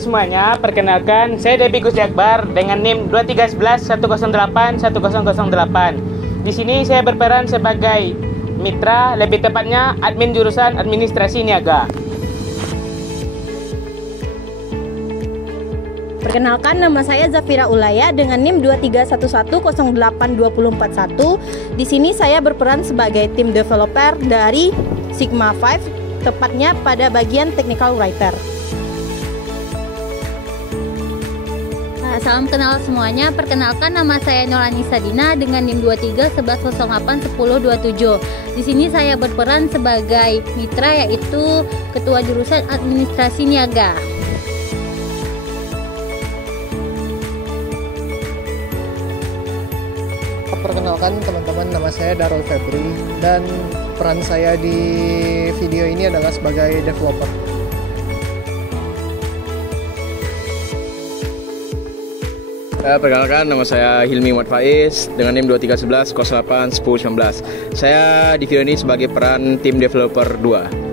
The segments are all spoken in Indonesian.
semuanya, perkenalkan saya Debi Gus Jakbar dengan NIM 2311-108-1008. Di sini saya berperan sebagai mitra, lebih tepatnya admin jurusan administrasi niaga. Perkenalkan, nama saya Zafira Ulaya dengan NIM 2311082041. Di sini saya berperan sebagai tim developer dari Sigma 5, tepatnya pada bagian technical writer. Salam kenal semuanya, perkenalkan nama saya Nolanisa Dina dengan NIM 2311081027. Di sini saya berperan sebagai mitra, yaitu ketua jurusan administrasi niaga. Perkenalkan teman-teman, nama saya Darul Febri dan peran saya di video ini adalah sebagai developer. Perkenalkan, nama saya Hilmi Muhammad Faiz dengan NIM 2311081019. Saya di video ini sebagai peran tim developer 2.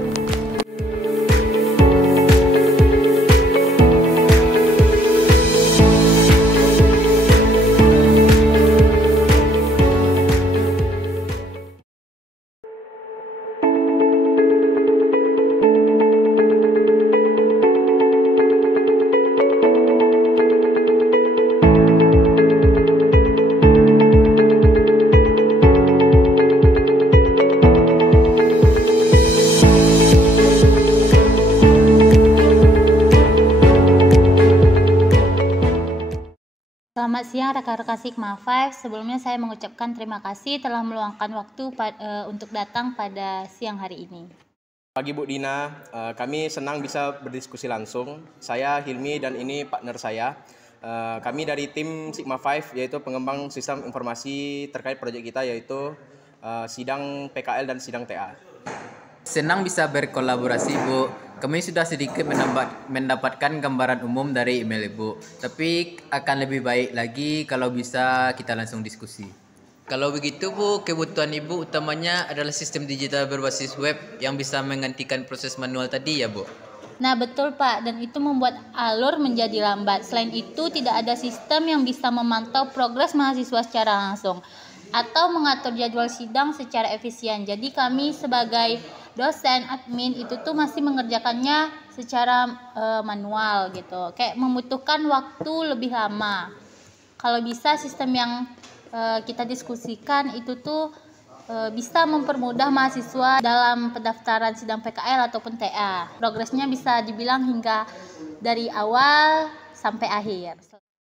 Selamat siang rekan-rekan Sigma 5. Sebelumnya saya mengucapkan terima kasih telah meluangkan waktu untuk datang pada siang hari ini. Pagi Bu Dina, kami senang bisa berdiskusi langsung. Saya Hilmi dan ini partner saya. Kami dari tim Sigma 5, yaitu pengembang sistem informasi terkait proyek kita, yaitu sidang PKL dan sidang TA. Senang bisa berkolaborasi, Bu. Kami sudah sedikit mendapatkan gambaran umum dari email Ibu, tapi akan lebih baik lagi kalau bisa kita langsung diskusi. Kalau begitu, Bu, kebutuhan Ibu utamanya adalah sistem digital berbasis web yang bisa menggantikan proses manual tadi ya, Bu? Nah betul Pak, dan itu membuat alur menjadi lambat. Selain itu tidak ada sistem yang bisa memantau progres mahasiswa secara langsung atau mengatur jadwal sidang secara efisien. Jadi kami sebagai dosen admin itu tuh masih mengerjakannya secara manual gitu, kayak membutuhkan waktu lebih lama. Kalau bisa sistem yang kita diskusikan itu tuh bisa mempermudah mahasiswa dalam pendaftaran sidang PKL ataupun TA. Progresnya bisa dibilang hingga dari awal sampai akhir.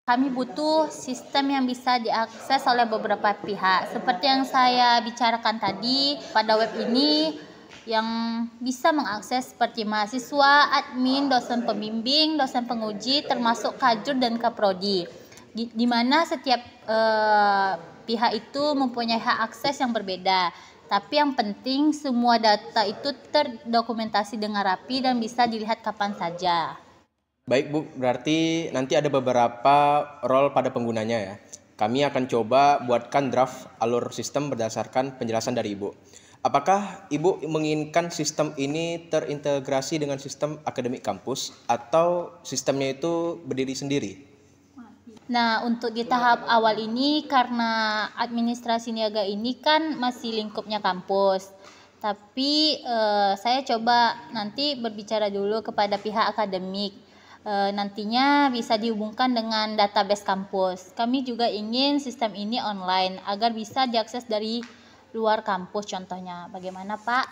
Kami butuh sistem yang bisa diakses oleh beberapa pihak. Seperti yang saya bicarakan tadi, pada web ini yang bisa mengakses seperti mahasiswa, admin, dosen pembimbing, dosen penguji, termasuk kajur dan kaprodi. Di mana setiap pihak itu mempunyai hak akses yang berbeda. Tapi yang penting semua data itu terdokumentasi dengan rapi dan bisa dilihat kapan saja. Baik Bu, berarti nanti ada beberapa role pada penggunanya ya. Kami akan coba buatkan draft alur sistem berdasarkan penjelasan dari Ibu. Apakah Ibu menginginkan sistem ini terintegrasi dengan sistem akademik kampus atau sistemnya itu berdiri sendiri? Nah, untuk di tahap awal ini karena administrasi niaga ini kan masih lingkupnya kampus. Tapi saya coba nanti berbicara dulu kepada pihak akademik. Nantinya bisa dihubungkan dengan database kampus. Kami juga ingin sistem ini online agar bisa diakses dari luar kampus contohnya. Bagaimana Pak?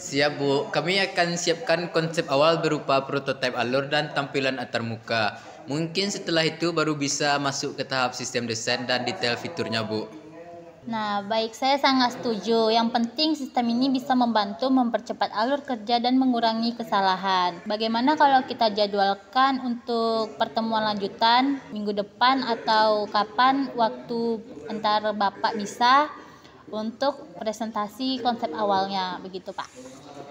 Siap Bu, kami akan siapkan konsep awal berupa prototipe alur dan tampilan antarmuka. Mungkin setelah itu baru bisa masuk ke tahap sistem desain dan detail fiturnya Bu. Nah, baik, saya sangat setuju. Yang penting sistem ini bisa membantu mempercepat alur kerja dan mengurangi kesalahan. Bagaimana kalau kita jadwalkan untuk pertemuan lanjutan minggu depan atau kapan waktu antara Bapak bisa untuk presentasi konsep awalnya, begitu Pak?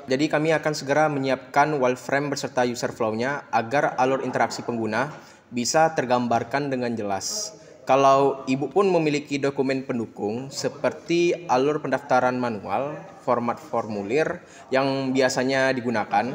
Jadi kami akan segera menyiapkan wireframe beserta user flow-nya agar alur interaksi pengguna bisa tergambarkan dengan jelas. Kalau Ibu pun memiliki dokumen pendukung seperti alur pendaftaran manual, format formulir yang biasanya digunakan,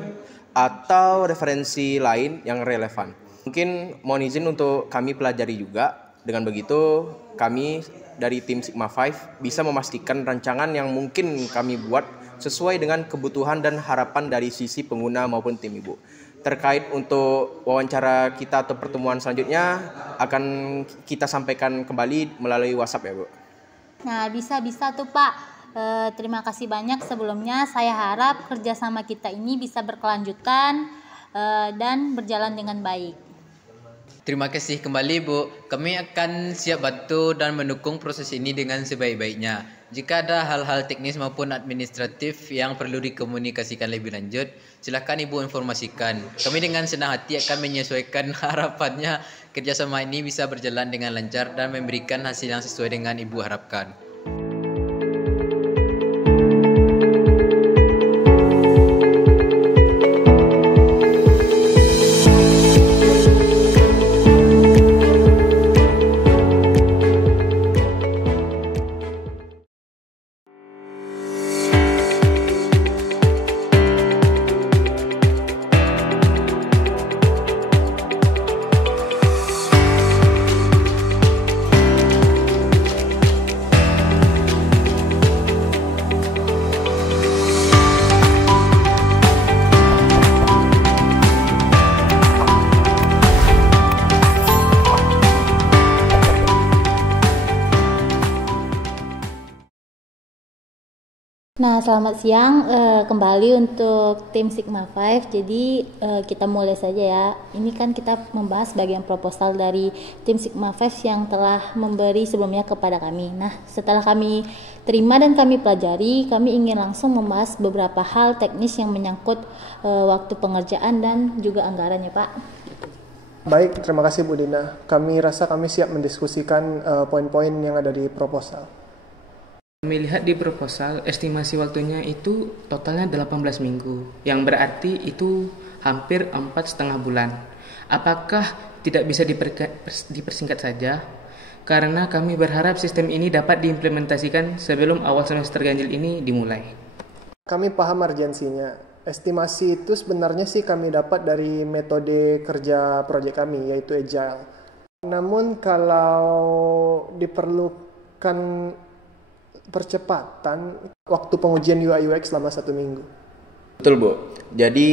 atau referensi lain yang relevan. Mungkin mohon izin untuk kami pelajari juga. Dengan begitu, kami dari tim Sigma 5 bisa memastikan rancangan yang mungkin kami buat sesuai dengan kebutuhan dan harapan dari sisi pengguna maupun tim Ibu. Terkait untuk wawancara kita atau pertemuan selanjutnya akan kita sampaikan kembali melalui WhatsApp ya Bu. Nah, bisa tuh Pak. Terima kasih banyak sebelumnya. Saya harap kerjasama kita ini bisa berkelanjutan dan berjalan dengan baik. Terima kasih kembali Bu. Kami akan siap bantu dan mendukung proses ini dengan sebaik-baiknya. Jika ada hal-hal teknis maupun administratif yang perlu dikomunikasikan lebih lanjut, silakan Ibu informasikan. Kami dengan senang hati akan menyesuaikan harapannya kerjasama ini bisa berjalan dengan lancar dan memberikan hasil yang sesuai dengan Ibu harapkan. Nah, selamat siang. Kembali untuk tim Sigma 5. Jadi kita mulai saja ya. Ini kan kita membahas bagian proposal dari tim Sigma 5 yang telah memberi sebelumnya kepada kami. Nah, setelah kami terima dan kami pelajari, kami ingin langsung membahas beberapa hal teknis yang menyangkut waktu pengerjaan dan juga anggarannya, Pak. Baik, terima kasih Bu Dina. Kami rasa kami siap mendiskusikan poin-poin yang ada di proposal. Kami lihat di proposal, estimasi waktunya itu totalnya 18 minggu, yang berarti itu hampir 4,5 bulan. Apakah tidak bisa dipersingkat saja? Karena kami berharap sistem ini dapat diimplementasikan sebelum awal semester ganjil ini dimulai. Kami paham urgensinya. Estimasi itu sebenarnya sih kami dapat dari metode kerja proyek kami, yaitu Agile. Namun kalau diperlukan percepatan waktu pengujian UI UX selama 1 minggu. Betul Bu, jadi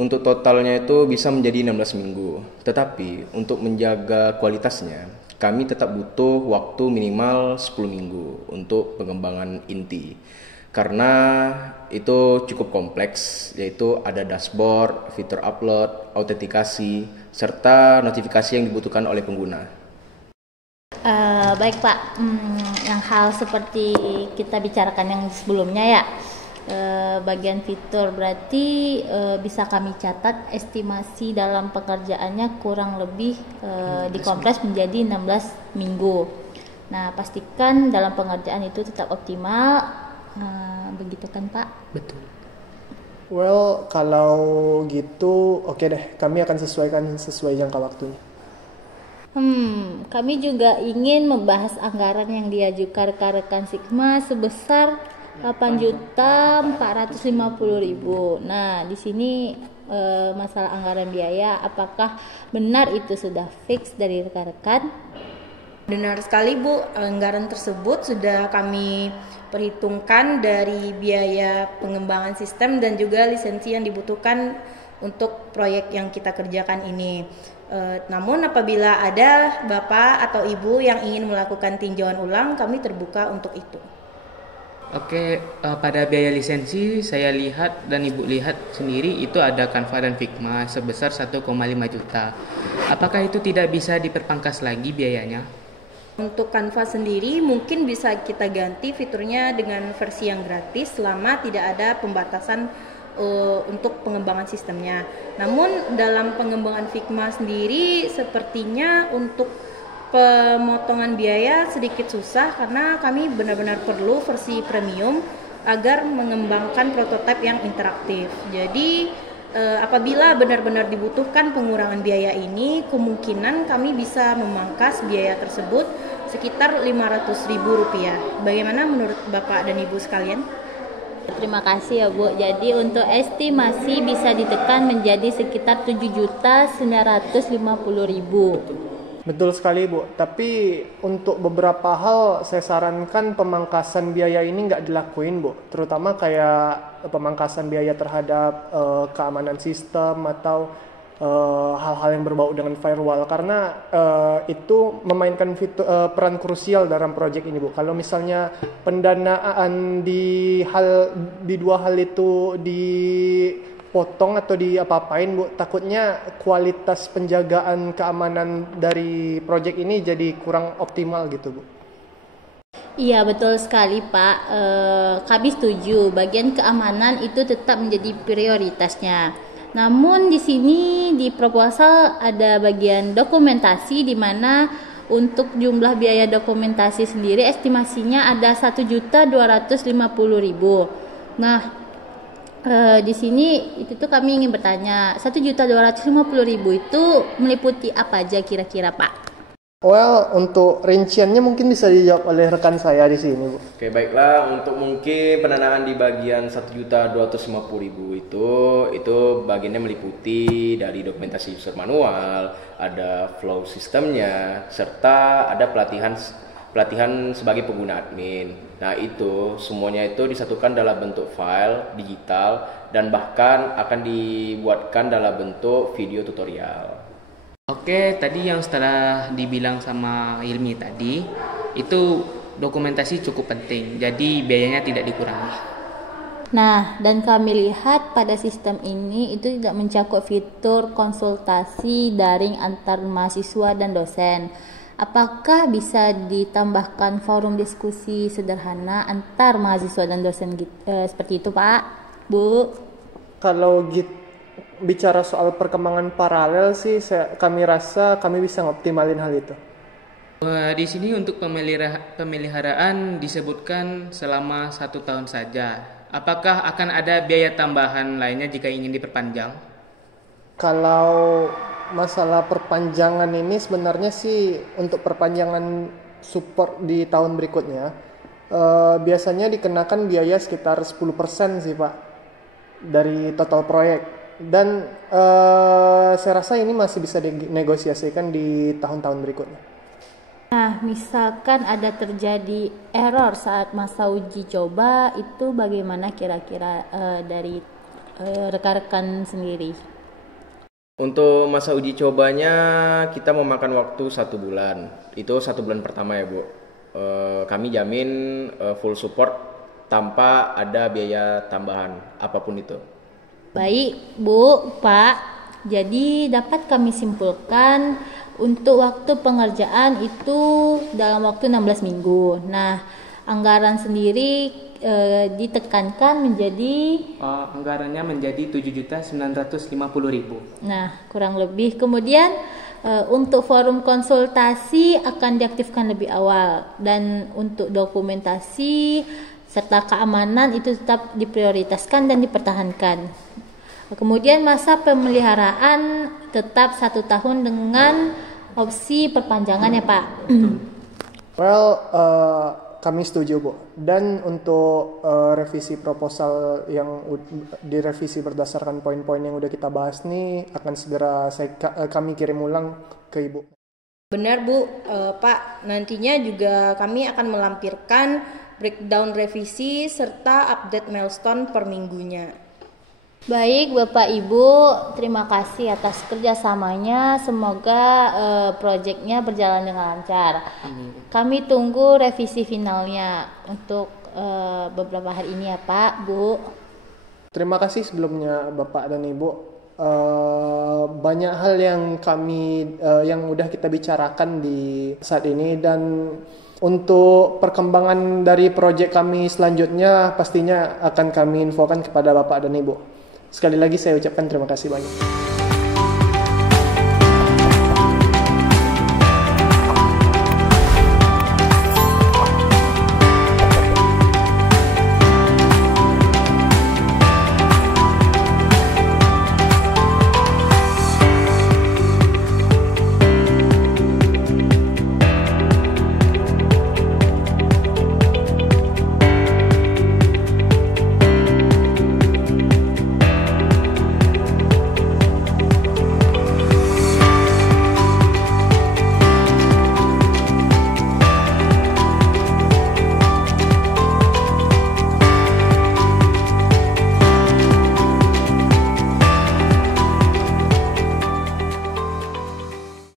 untuk totalnya itu bisa menjadi 16 minggu. Tetapi untuk menjaga kualitasnya, kami tetap butuh waktu minimal 10 minggu untuk pengembangan inti. Karena itu cukup kompleks, yaitu ada dashboard, fitur upload, autentikasi, serta notifikasi yang dibutuhkan oleh pengguna. Baik Pak, yang hal seperti kita bicarakan yang sebelumnya ya, bagian fitur berarti bisa kami catat estimasi dalam pekerjaannya kurang lebih dikompres menjadi 16 minggu. Nah, pastikan dalam pengerjaan itu tetap optimal, begitu kan Pak? Betul. Well, kalau gitu oke deh, kami akan sesuaikan sesuai jangka waktunya. Kami juga ingin membahas anggaran yang diajukan rekan-rekan Sigma sebesar 8.450.000. Nah, di sini masalah anggaran biaya, apakah benar itu sudah fix dari rekan-rekan? Benar sekali Bu, anggaran tersebut sudah kami perhitungkan dari biaya pengembangan sistem dan juga lisensi yang dibutuhkan untuk proyek yang kita kerjakan ini. Namun apabila ada Bapak atau Ibu yang ingin melakukan tinjauan ulang, kami terbuka untuk itu. Oke, pada biaya lisensi saya lihat dan Ibu lihat sendiri itu ada Canva dan Figma sebesar 1,5 juta. Apakah itu tidak bisa diperpangkas lagi biayanya? Untuk Canva sendiri mungkin bisa kita ganti fiturnya dengan versi yang gratis selama tidak ada pembatasan untuk pengembangan sistemnya. Namun dalam pengembangan Figma sendiri sepertinya untuk pemotongan biaya sedikit susah karena kami benar-benar perlu versi premium agar mengembangkan prototipe yang interaktif. Jadi apabila benar-benar dibutuhkan pengurangan biaya ini, kemungkinan kami bisa memangkas biaya tersebut sekitar Rp500.000. Bagaimana menurut Bapak dan Ibu sekalian? Terima kasih ya Bu. Jadi untuk estimasi bisa ditekan menjadi sekitar 7.950.000. Betul sekali Bu, tapi untuk beberapa hal saya sarankan pemangkasan biaya ini nggak dilakuin Bu, terutama kayak pemangkasan biaya terhadap keamanan sistem atau hal-hal yang berbau dengan firewall, karena itu memainkan peran krusial dalam proyek ini Bu. Kalau misalnya pendanaan di dua hal itu dipotong atau diapa-apain Bu, takutnya kualitas penjagaan keamanan dari proyek ini jadi kurang optimal gitu Bu. Iya betul sekali Pak. Kami setuju bagian keamanan itu tetap menjadi prioritasnya. Namun di sini di proposal ada bagian dokumentasi di mana untuk jumlah biaya dokumentasi sendiri estimasinya ada 1.250.000. Nah, di sini itu tuh kami ingin bertanya, 1.250.000 itu meliputi apa aja kira-kira Pak? Well, untuk rinciannya mungkin bisa dijawab oleh rekan saya di sini, Bu. Oke, baiklah. Untuk mungkin pendanaan di bagian 1.250.000 itu bagiannya meliputi dari dokumentasi user manual, ada flow sistemnya, serta ada pelatihan sebagai pengguna admin. Nah, itu semuanya itu disatukan dalam bentuk file digital dan bahkan akan dibuatkan dalam bentuk video tutorial. Oke, tadi yang setelah dibilang sama Hilmi tadi, itu dokumentasi cukup penting, jadi biayanya tidak dikurangi. Nah, dan kami lihat pada sistem ini itu tidak mencakup fitur konsultasi daring antar mahasiswa dan dosen. Apakah bisa ditambahkan forum diskusi sederhana antar mahasiswa dan dosen seperti itu Pak, Bu? Kalau bicara soal perkembangan paralel sih, kami rasa kami bisa ngoptimalin hal itu. Di sini untuk pemeliharaan disebutkan selama 1 tahun saja. Apakah akan ada biaya tambahan lainnya jika ingin diperpanjang? Kalau masalah perpanjangan ini sebenarnya sih untuk perpanjangan support di tahun berikutnya biasanya dikenakan biaya sekitar 10% sih Pak dari total proyek. Dan saya rasa ini masih bisa dinegosiasikan di tahun-tahun berikutnya. Nah, misalkan ada terjadi error saat masa uji coba, itu bagaimana kira-kira dari rekan-rekan sendiri? Untuk masa uji cobanya kita memakan waktu 1 bulan. Itu 1 bulan pertama ya Bu. Kami jamin full support tanpa ada biaya tambahan apapun itu. Baik, Bu, Pak. Jadi dapat kami simpulkan untuk waktu pengerjaan itu dalam waktu 16 minggu. Nah, anggaran sendiri ditekankan menjadi anggarannya menjadi 7.950.000. Nah, kurang lebih. Kemudian untuk forum konsultasi akan diaktifkan lebih awal, dan untuk dokumentasi serta keamanan itu tetap diprioritaskan dan dipertahankan. Kemudian masa pemeliharaan tetap 1 tahun dengan opsi perpanjangan ya Pak. Well, kami setuju Bu. Dan untuk revisi proposal yang direvisi berdasarkan poin-poin yang udah kita bahas nih akan segera kami kirim ulang ke Ibu. Benar Bu, Pak. Nantinya juga kami akan melampirkan breakdown revisi serta update milestone per minggunya. Baik Bapak Ibu, terima kasih atas kerjasamanya. Semoga proyeknya berjalan dengan lancar. Kami tunggu revisi finalnya untuk beberapa hari ini ya Pak, Bu. Terima kasih sebelumnya Bapak dan Ibu. Banyak hal yang yang udah kita bicarakan di saat ini, dan untuk perkembangan dari proyek kami selanjutnya pastinya akan kami infokan kepada Bapak dan Ibu. Sekali lagi saya ucapkan terima kasih banyak.